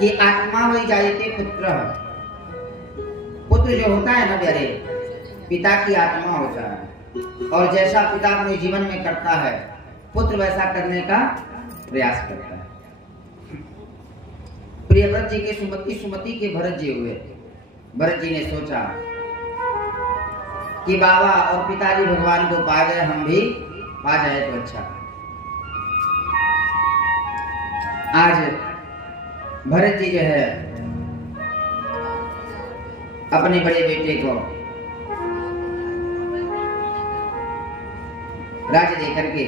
कि आत्मा वही जायते पुत्र, पुत्र जो होता है ना प्यारे, पिता की आत्मा होता है, और जैसा पिता अपने जीवन में करता है पुत्र वैसा करने का प्रयास करता है। प्रियव्रत जी के सुमति के भरत जी हुए। भरत जी ने सोचा कि बाबा और पिताजी भगवान को पा गए, हम भी पा जाए तो अच्छा। आज भरत जी जो है अपने बड़े बेटे को राज्य देकर के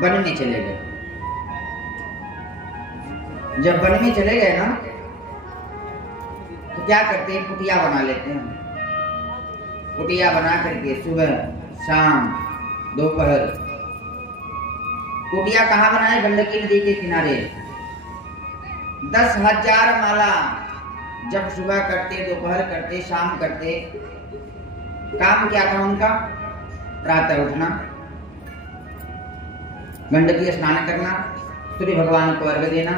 वन में चले गए। जब वन में चले गए ना तो क्या करते हैं, कुटिया बना लेते हैं। कुटिया बना करके सुबह शाम दोपहर, कुटिया कहाँ बनाए, गंडकी नदी के किनारे। 10,000 माला जब सुबह करते, दोपहर करते, शाम करते। काम क्या था उनका, प्रातः उठना, गंडकी स्नान करना, सूर्य भगवान को अर्घ्य देना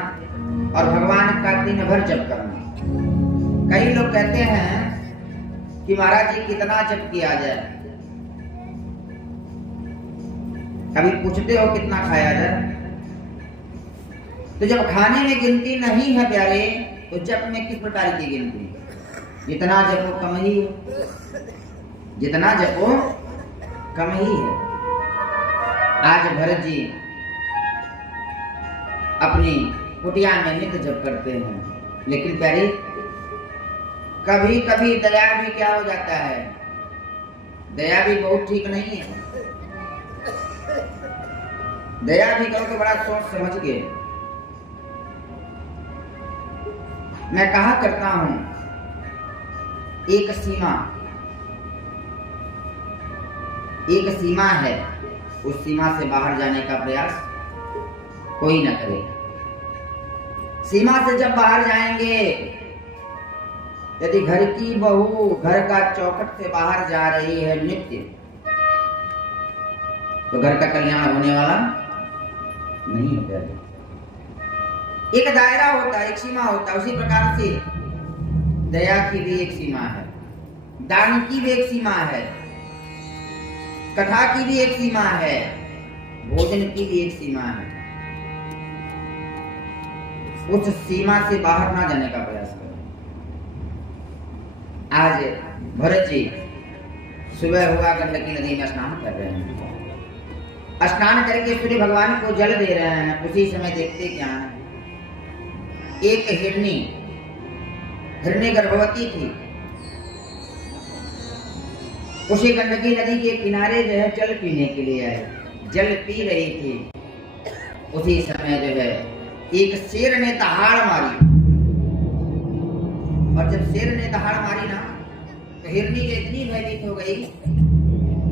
और भगवान का दिन भर जप करना। कई लोग कहते हैं कि महाराज जी कितना जप किया जाए, कभी पूछते हो कितना खाया जाए? तो जब खाने में गिनती नहीं है प्यारे, तो जप में किस प्रकार की गिनती? जितना जपो कम ही है, जितना जपो कम ही है। आज भरत जी अपनी कुटिया में नित्य जप करते हैं, लेकिन प्यारे कभी कभी दया भी क्या हो जाता है, दया भी बहुत ठीक नहीं है। दया भी करो तो बड़ा सोच समझ के। मैं कहा करता हूं, एक सीमा है, उस सीमा से बाहर जाने का प्रयास कोई न करे। सीमा से जब बाहर जाएंगे, यदि घर की बहू घर का चौखट से बाहर जा रही है नित्य, तो घर का कल्याण होने वाला नहीं होता है। एक दायरा होता है, एक सीमा होता है। उसी प्रकार से दया की भी एक सीमा है, दान की भी एक सीमा है, कथा की भी एक सीमा है, भोजन की भी एक सीमा है। उस सीमा से बाहर ना जाने का प्रयास करें। आज भरत जी सुबह हुआ गंडकी नदी में स्नान कर रहे हैं, स्नान करके सूर्य भगवान को जल दे रहे हैं। उसी समय देखते क्या है, एक हिरनी गर्भवती थी, उसी गंडकी नदी के किनारे जो है जल पीने के लिए आए, जल पी रही थी। उसी समय जो है एक शेर ने दहाड़ मारी, और जब शेर ने दहाड़ मारी ना, तो हिरनी जो इतनी भयभीत हो गई,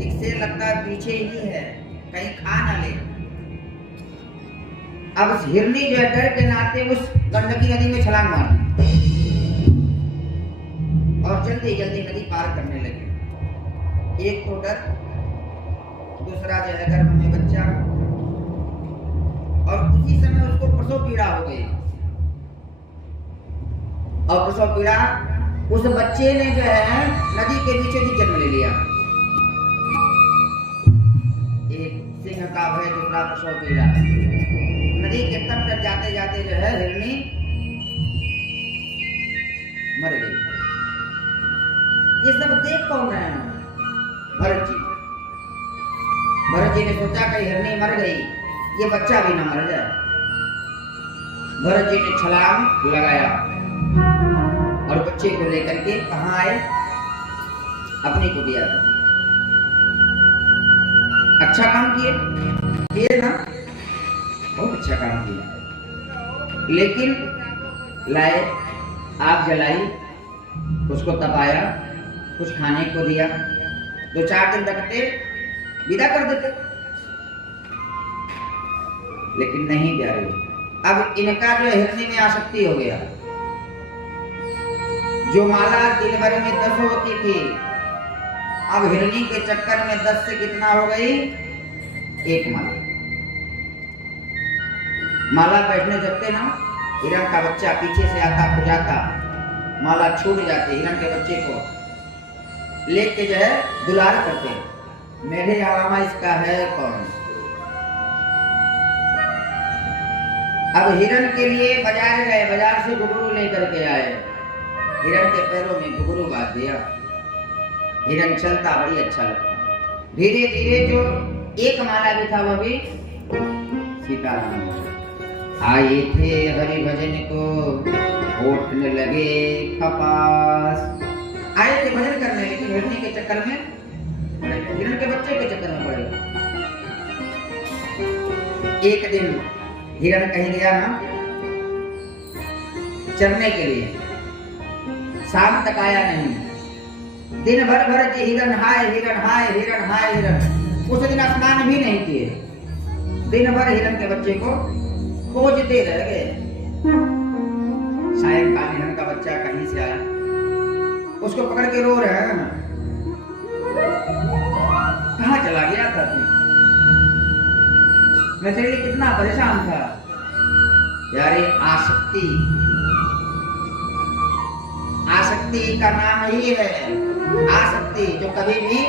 एक शेर लगता है पीछे ही है, कहीं खा ना ले। अब उस हिरनी जो है डर के नाते उस गंडकी नदी में छलांग मारी और जल्दी जल्दी नदी पार करने लगी। एक तो डर, दूसरा जो है गर्भ में बच्चा, और उसी समय उसको प्रसव पीड़ा हो गई। और प्रसव पीड़ा, उस बच्चे ने जो है नदी के बीचों बीच जन्म ले लिया। एक सिंह का भय, दूसरा प्रसव पीड़ा। नदी के तट तक जाते जाते जो है हिरनी मर गई। ये सब देख कौन रहे हैं? भरत जी। भरत जी ने सोचा कि हिरनी मर गई, ये बच्चा भी ना मर जाए। भरत जी ने छलांग लगाया और बच्चे को लेकर के कहाँ आए? अपनी कुटिया में। अच्छा काम किए ना, बहुत अच्छा काम किया। लेकिन लाए, आग जलाई, उसको तपाया, कुछ खाने को दिया, 2-4 दिन रखते, विदा कर देते। लेकिन नहीं प्यारे, अब इनका जो हिरनी में आसक्ति हो गया। जो माला दिन भर में 10 होती थी, अब हिरनी के चक्कर में 10 से कितना हो गई? 1 माला। माला बैठने जगते ना, हिरण का बच्चा पीछे से आता खुजाता, माला छूट जाती, हिरण के बच्चे को लेके जो है दुलार करते, मेरे आरामा इसका है कौन। अब हिरण के लिए बाजार गए, बाजार से घुघरू लेकर के आए, हिरण के पैरों में घुघरू बांध दिया, हिरण चलता बड़ी अच्छा लगता। धीरे धीरे जो एक माला भी था वह भी सीताराम आए थे हरि भजन को होठने लगे कपास। आए थे भजन करने, लेकिन हिरनी के चक्कर में पड़ गए, हिरण के बच्चे के चक्कर में पड़ गए। एक दिन हिरण कहीं गया ना चरने के लिए, शाम तक आया नहीं, दिन भर भर हिरण हाय हिरण हाय हिरण हाय हिरण। उस दिन स्नान भी नहीं किए, दिन भर हिरण के बच्चे को खोजते रह गए। सायंकाल हिरण का बच्चा कहीं से आया, उसको पकड़ के रो रहे हैं, कहाँ चला गया था तू, मैं तेरे लिए कितना परेशान था। यारे आसक्ति, आसक्ति का नाम ही है आसक्ति, जो कभी भी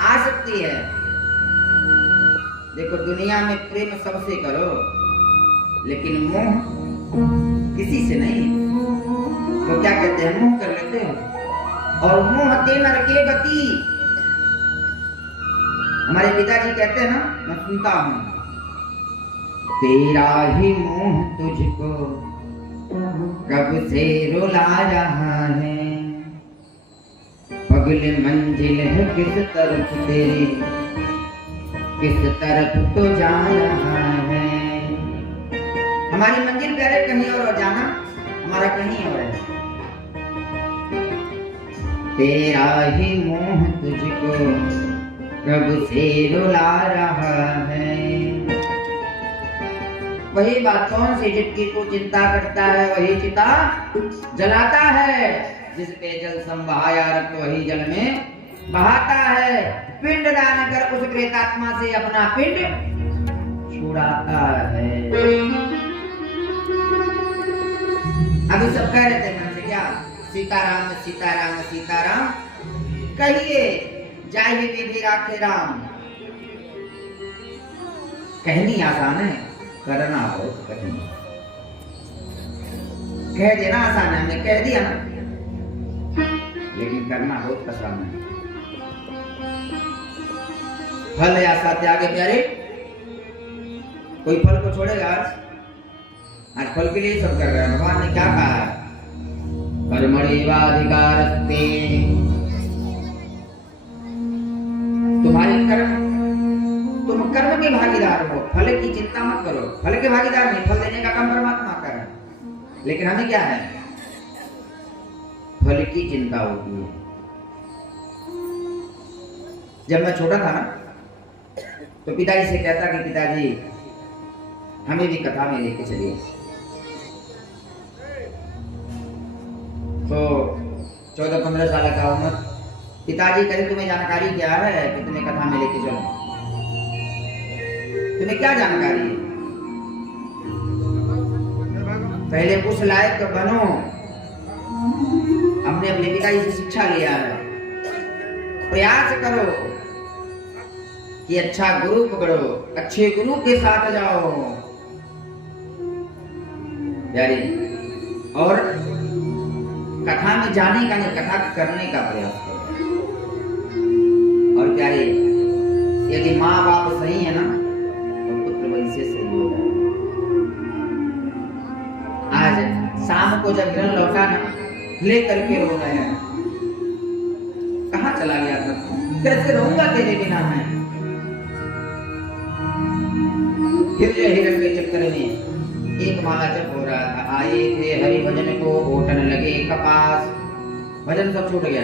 आ सकती है। देखो दुनिया में प्रेम सबसे करो, लेकिन मोह किसी से नहीं। तो क्या कहते हैं, मोह कर लेते हो, और मोह ते नरके गति। हमारे पिताजी कहते हैं ना, मैं सुनता हूं, तेरा ही मोह तुझको कब से रुला रहा है, पगले मंजिल है किस तरफ तेरी, किस तरफ तो जा रहा है। हमारी मंजिल करे कहीं और जाना हमारा कहीं और है। तेरा ही मोह तुझको कब से रुला रहा है। वही बात कौन सी जिसकी तू चिंता करता है, वही चिता जलाता है। जिस पे जल संभाया रख वही जल में बहाता है। पिंड दान कर उस प्रेतात्मा से अपना पिंड छुड़ाता है। अभी सब कह रहे थे मन से क्या, सीताराम सीताराम सीताराम कहिए जाहि विधि राखे राम। कहनी आसान है, करना बहुत कठिन। कह देना आसान है, हमने कह दिया ना, लेकिन करना बहुत आसान है। फल या साथ आगे प्यारे, कोई फल को छोड़ेगा आज फल के लिए सब कर रहे हैं। भगवान ने क्या कहा है, कर्मण्येवाधिकारस्ते, तुम्हारे कर्म, तुम कर्म के भागीदार हो, फल की चिंता मत करो। फल के भागीदार नहीं, फल देने का काम परमात्मा का है, लेकिन हमें क्या है, फल की चिंता होती है। जब मैं छोटा था ना, तो पिताजी से कहता कि पिताजी हमें भी कथा में लेके चलिए। तो 14-15 साल का उम्र, पिताजी कहते तुम्हें जानकारी क्या है कि तुम्हें कथा में लेके चलो, तुम्हें क्या जानकारी है, पहले उस लायक बनो। हमने अपने पिताजी से शिक्षा लिया है, प्रयास करो कि अच्छा गुरु पकड़ो, अच्छे गुरु के साथ जाओ यारी, और कथा में जाने का नहीं, कथा करने का प्रयास करो। और प्यारे, यदि माँ बाप सही है ना, तो पुत्र वैसे सही हो जाए। आज शाम को जब हिरण लौटा ना, ले करके रो रहे हैं, कहाँ चला गया था, कैसे रहूंगा तेरे बिना मैं। फिर जो हिरण के चक्कर में एक माला जप हो रहा था, आए थे हरि भजन को होठन लगे कपास। भजन सब छूट गया,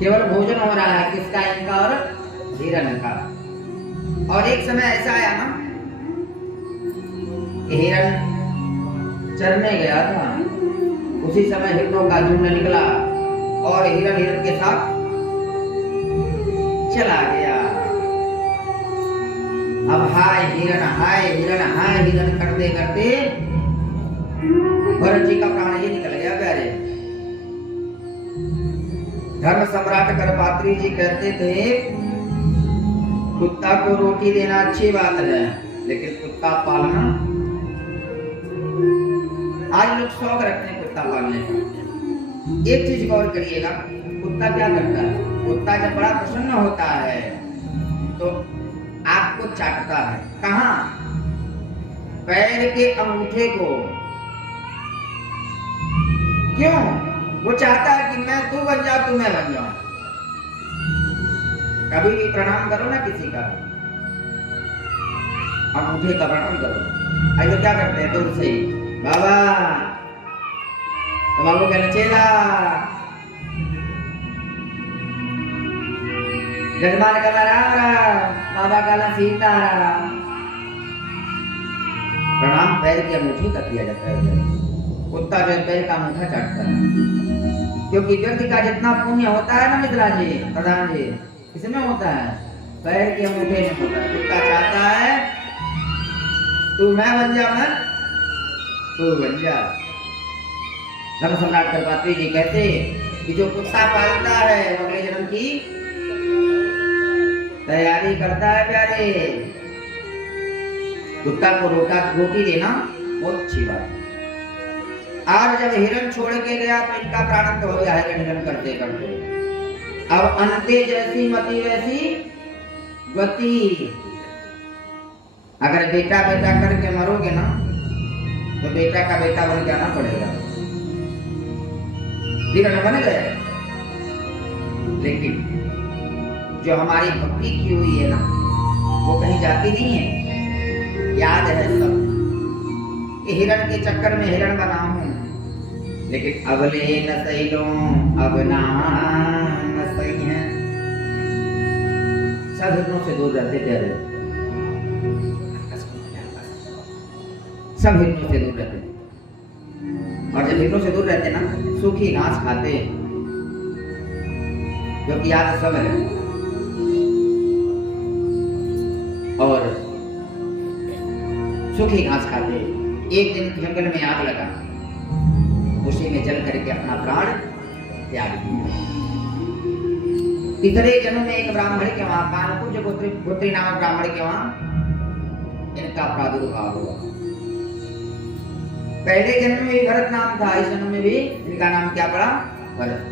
केवल भोजन हो रहा है, किसका, इनका और हिरण का। और एक समय ऐसा आया ना, हिरण चरने गया था, उसी समय हिरणों का झुंड निकला और हिरण के साथ चला गया। अब हाय हिरण करते करते भरत जी का प्राण ही निकल गया प्यारे। धर्म सम्राट करपात्री जी कहते थे कुत्ता को रोटी देना अच्छी बात है, लेकिन कुत्ता पालना, आज लोग शौक रखते हैं कुत्ता पालने का। एक चीज गौर करिएगा, कुत्ता क्या करता है? कुत्ता जब बड़ा प्रसन्न होता है तो आपको चाटता है। कहाँ? पैर के अंगूठे को। क्यों? वो चाहता है कि मैं तू बन जाऊं, तू मैं बन जाऊं। कभी भी प्रणाम करो ना किसी का, अंगूठे का प्रणाम करो। आज तो क्या करते हैं दूर से ही, बाबा तो बाबू कहना चेला, जजमान कहना राम राम, बाबा कहना सीता राम। प्रणाम पैर की अंगूठी का किया जाता है। कुत्ता जो पैर का अंगूठा चाटता है, क्योंकि व्यक्ति का जितना पुण्य होता है ना मित्रा जी, प्रधान जी, किसमें होता है? पैर के अंगूठे में होता है। कुत्ता चाहता है तू मैं बन जा, मैं तू बन जा। धर्म सम्राट करपात्री जी कहते कि जो कुत्ता पालता है वो अगले जन्म की तैयारी करता है प्यारे। कुत्ता को रोटी देना बहुत अच्छी बात है। आज जब हिरण छोड़ के गया तो इनका प्रारंभ हो गया हिरण करते करते। अब अंते जैसी मति वैसी गति। अगर बेटा बेटा करके मरोगे ना तो बेटा का बेटा बन के आना पड़ेगा। हिरण बन गए, लेकिन जो हमारी भक्ति की हुई है ना वो कहीं जाती नहीं है। याद है सब कि हिरण के चक्कर में हिरण बना हूं, लेकिन अगले न सही लो, अब ना न सही है। सब हिरणों से दूर रहते थे, सब हिरणों से दूर रहते थे। और जब हिरणों से दूर रहते ना, सूखी घास खाते, क्योंकि याद सब है। और सूखी घास खाते। एक दिन जंगल में आग लगा, उसी में जल करके अपना प्राण त्याग दिया। तीसरे जन्म में एक ब्राह्मण के वहां, कानपुर गोत्री नामक ब्राह्मण के वहां इनका प्रादुर्भाव हुआ। पहले जन्म में भी भरत नाम था, इस जन्म में भी इनका नाम क्या पड़ा? भरत।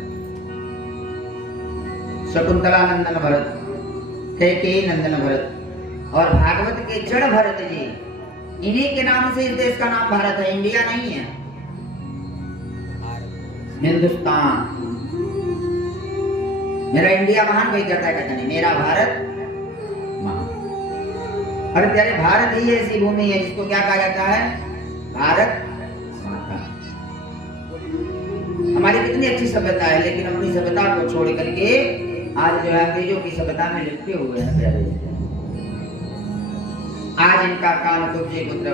शकुंतला नंदन भरत, कैकेयी नंदन भरत और भागवत के जड़ भरत जी, इन्हीं के नाम से इस देश का नाम भारत है, इंडिया नहीं है, हिंदुस्तान। मेरा इंडिया महान कही जाता है, कहता नहीं, मेरा भारत महान। अरे प्यारे, भारत ही ऐसी भूमि है जिसको क्या कहा जाता है? भारत माता। हमारी कितनी अच्छी सभ्यता है, लेकिन अपनी सभ्यता को छोड़ करके आज जो है अंग्रेजों की सभ्यता में लिपटे हुए हैं प्यारे। आज इनका कानपुर जी पुत्र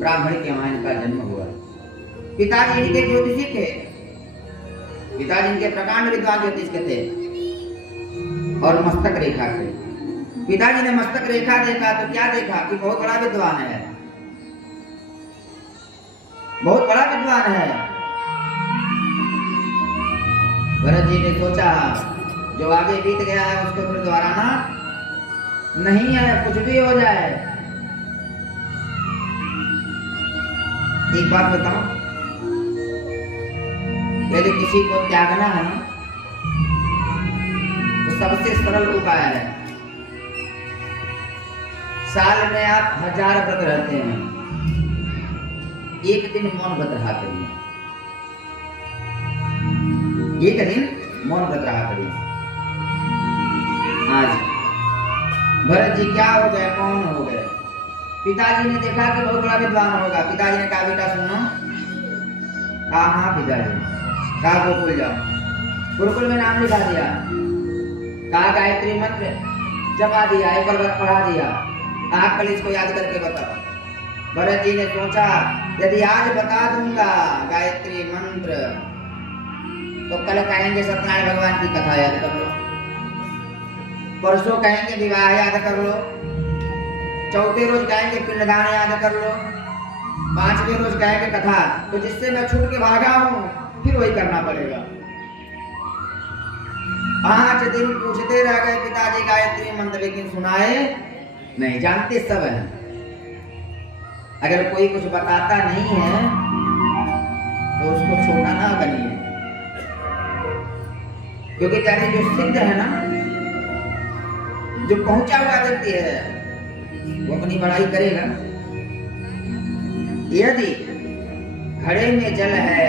ब्राह्मण के वहां इनका जन्म हुआ। पिताजी इनके ज्योतिषी थे, पिताजी इनके प्रकांड विद्वान ज्योतिष के थे और मस्तक रेखा थे। पिताजी ने मस्तक रेखा देखा तो क्या देखा कि बहुत बड़ा विद्वान है, बहुत बड़ा विद्वान है। भरत जी ने सोचा जो आगे बीत गया है उसको फिर दोहराना नहीं है, कुछ भी हो जाए। एक बात बताओ, यदि किसी को त्यागना है ना तो सबसे सरल उपाय है, साल में आप 1000 व्रत रहते हैं, एक दिन मौन व्रत रहा करिए, एक दिन मौन व्रत रहा करिए। आज भरत जी क्या हो गए, कौन हो गए? पिताजी ने देखा कि बहुत बड़ा विद्वान होगा। पिताजी ने कहा बेटा सुनो। कहा हाँ पिताजी। कहा गोकुल जाओ। गुरुकुल में नाम लिखा दिया। कहा गायत्री मंत्र जपा दिया, एक बार पढ़ा दिया। कहा कल इसको याद करके बताओ। भरत जी ने सोचा यदि आज बता दूंगा गायत्री मंत्र तो कल कहेंगे सत्यनारायण भगवान की कथा याद कर लो, परसों कहेंगे विवाह याद कर लो, चौथे रोज कहेंगे पिंडदान याद कर लो, 5वें रोज गाय की कथा, तो जिससे मैं छूट के भागा हूं फिर वही करना पड़ेगा। 5 दिन पूछते रह गए पिताजी गायत्री मंत्र, लेकिन सुनाए नहीं, जानते सब है। अगर कोई कुछ बताता नहीं है तो उसको छोटा ना बनिए, क्योंकि कहते जो सिद्ध है ना, जो पहुंचा हुआ व्यक्ति है वो अपनी बड़ाई करेगा। यदि घड़े में जल है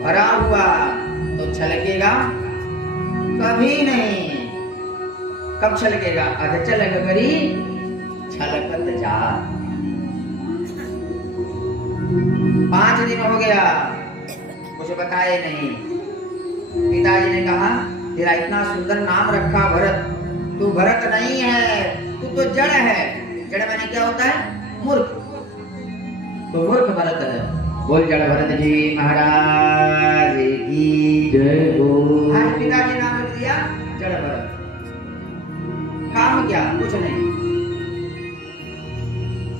भरा हुआ तो छलकेगा कभी नहीं। कब छलकेगा? अगर चलक करी छलकत जा। 5 दिन हो गया, कुछ बताए नहीं। पिताजी ने कहा तेरा इतना सुंदर नाम रखा भरत, तू भरत नहीं है, तू तो जड़ है। जड़ माने क्या होता है? मूर्ख। तो मूर्ख भरत है। बोल जड़ भरत जी महाराज की जय हो। आज पिताजी नाम रख दिया जड़ भरत। काम क्या? कुछ नहीं,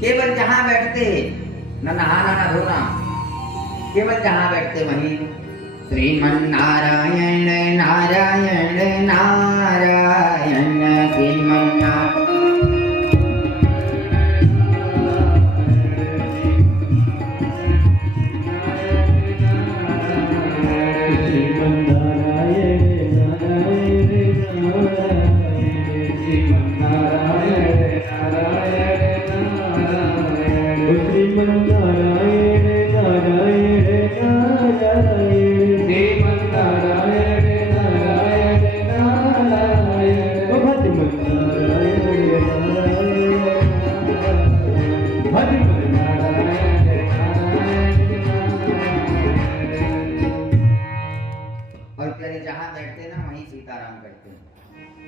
केवल जहां बैठते न नहाना न धोना, केवल जहां बैठते वहीं श्रीमन्नारायण नारायण नारायण श्रीमन्नारायण।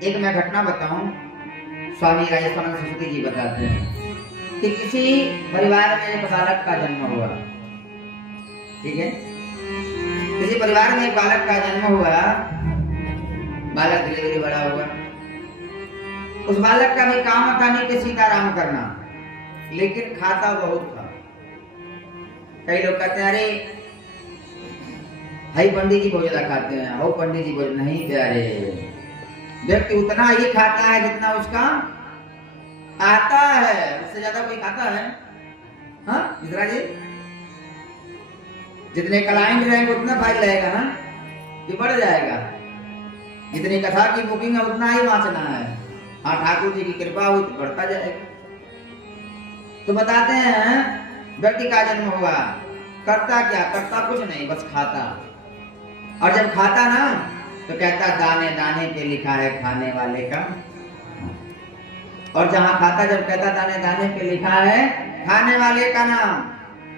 एक मैं घटना बताऊं, स्वामी राजेश्वरानंद सरस्वती जी बताते हैं कि किसी परिवार में एक बालक का जन्म हुआ। ठीक है, किसी परिवार में एक बालक का जन्म हुआ। बालक धीरे धीरे बड़ा हुआ। उस बालक का भी काम था नित्य सीताराम करना, लेकिन खाता बहुत था। कई लोग कहते हैं अरे भाई पंडित जी भोजन खाते हैं, हो पंडित जी भोजन नहीं प्यारे। व्यक्ति उतना ही खाता है जितना उसका आता है, उससे ज्यादा कोई खाता है? हाँ मिश्रा जी, जितने क्लाइंट रहेंगे उतना फाइल रहेगा ना, ये बढ़ जाएगा। जितनी कथा की बुकिंग है उतना ही वांचना है। हाँ ठाकुर जी की कृपा हुई तो बढ़ता जाएगा। तो बताते हैं व्यक्ति का जन्म हुआ, करता क्या? करता कुछ नहीं, बस खाता। और जब खाता ना तो कहता दाने दाने पे लिखा है खाने वाले का। और जहां खाता जब कहता दाने दाने पे लिखा है खाने वाले का नाम,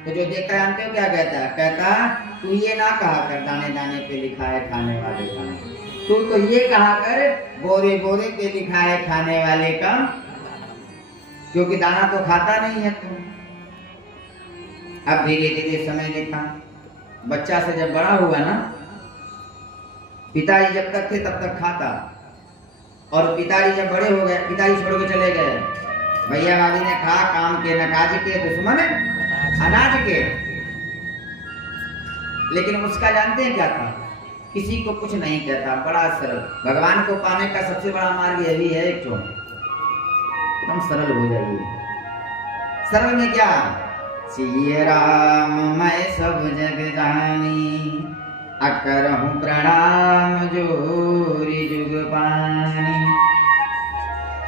तो जो देखता जानते हो क्या कहता है? कहता तू ये ना कहा कर दाने दाने पे लिखा है खाने वाले का नाम, तू तो ये कहा कर बोरे बोरे पे लिखा है खाने वाले का, क्योंकि दाना तो खाता नहीं है तू। अब धीरे धीरे समय बीता, बच्चा से जब बड़ा हुआ ना, पिताजी जब तक थे तब तक खाता, और पिताजी जब बड़े हो गए, पिताजी छोड़ के चले गए। भैया भाभी ने कहा काम के न काज के, दुश्मन अनाज के। लेकिन उसका जानते हैं क्या था? किसी को कुछ नहीं कहता, बड़ा सरल। भगवान को पाने का सबसे बड़ा मार्ग यही है, एक तो एकदम सरल हो जाइए। सरल में क्या? सिय राम मैं सब जग जानी, अकरहूं प्रणाम जोरी जुग पानी।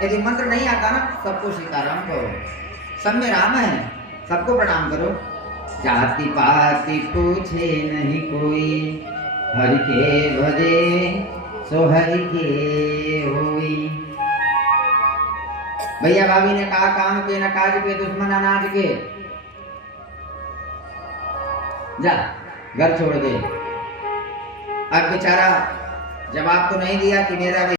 यदि मंत्र नहीं आता ना, सबको सीताराम करो। सब में राम है, सबको प्रणाम करो। जाति पाति पूछे नहीं कोई, हरि के भजे सो हरि के होई। भैया भाभी ने कहा काम के न काज के, दुश्मन अनाज के। जा घर छोड़ दे। अब बेचारा जवाब तो नहीं दिया कि मेरा